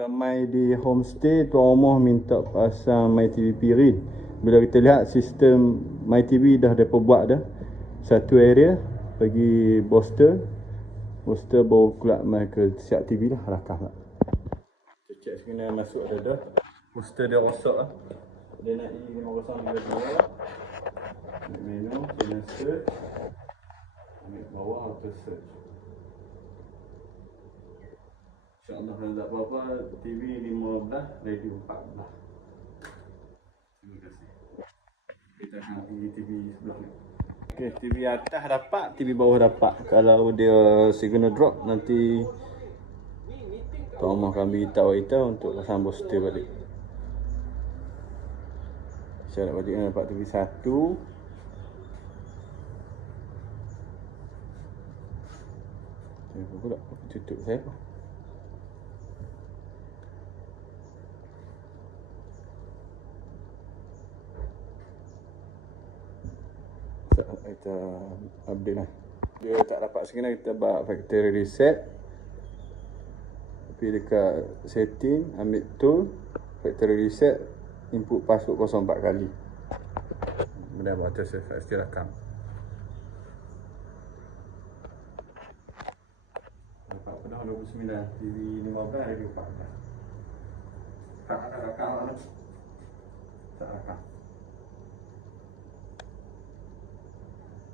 Kita mai di homestay tuan rumah minta pasang My TV Pirin. Bila kita lihat sistem My TV dah depa buat dah. Satu area bagi booster. Booster baru keluar mai ke siap TV dah rakam lah. Cek sekena masuk dah dah. Booster dia rosak lah. Dia nak E 5032. Ambil menu, channel search. Ambil bawah auto search. InsyaAllah kalau tak apa-apa TV 15, radio 14 Terima kasih. Kita akan pergi TV sebelah. Okay, TV atas dapat, TV bawah dapat Kalau dia signal drop nanti Tuan Rumah akan beritahu kita untuk pasang booster balik. Syarat balik yang dapat TV 1 Apa pula? Tutup saya kita update lah. Dia tak dapat signal kita buat factory reset. Tapi dekat setting ambil tool factory reset input password 04 kali. Kemudian buat atas saya rakam. Dapat penuh 29 TV 15 radio 14 tak ada rakam lah. Tak rakam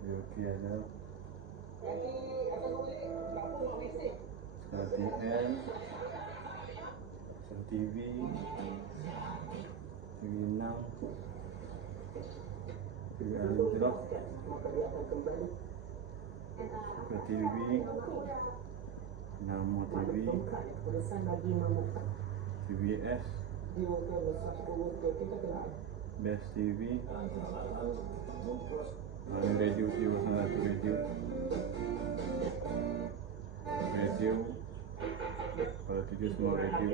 Ada. Sembilan ada. Video okey ada. Sekarang TM. Sekarang TV. TV 6. TV Android. Sekarang TV. Nama TV. TVS. Best TV. Ada radio TV sana tu radio. Radio. Semua radio.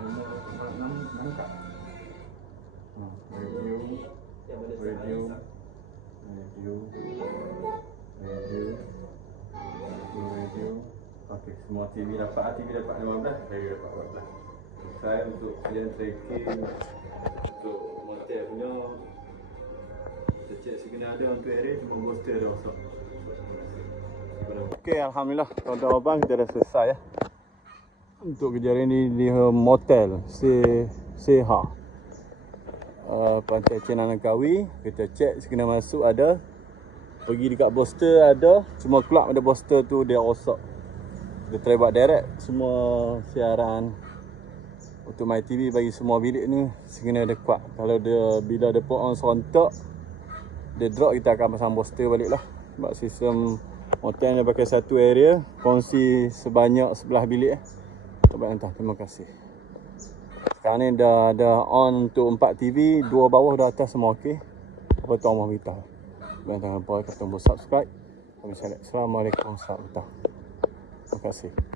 Enam kak. Ha, radio. Radio. Radio. Radio. Satu radio. Okey, semua TV dapat. Ah, TV dapat 15, radio dapat 14. Saya untuk kalian tracking untuk motel punya kita cek sekena ada untuk area cuma booster dah rosak. Okey, alhamdulillah tuan-tuan abang kita dah selesai ya. Untuk kejadian ini di motel Se Seha uh, Pantai Cina Langkawi Kita cek sekena masuk ada. Pergi dekat booster ada. Cuma keluar ada booster tu dia rosak. Kita try buat direct Semua siaran. Untuk My TV bagi semua bilik ni Sekena dia kuat. Kalau dia bila dia put on serontok Dia drop kita akan pasang booster balik lah Sebab sistem Hotel dia pakai satu area Kongsi sebanyak sebelah bilik. Eh. Terima kasih sekarang ni dah dah on untuk 4 TV, dua bawah dah atas semua okey. Apa tu Allah beritahu. Jangan lupa tombol subscribe. Assalamualaikum wabarakatuh. Terima kasih.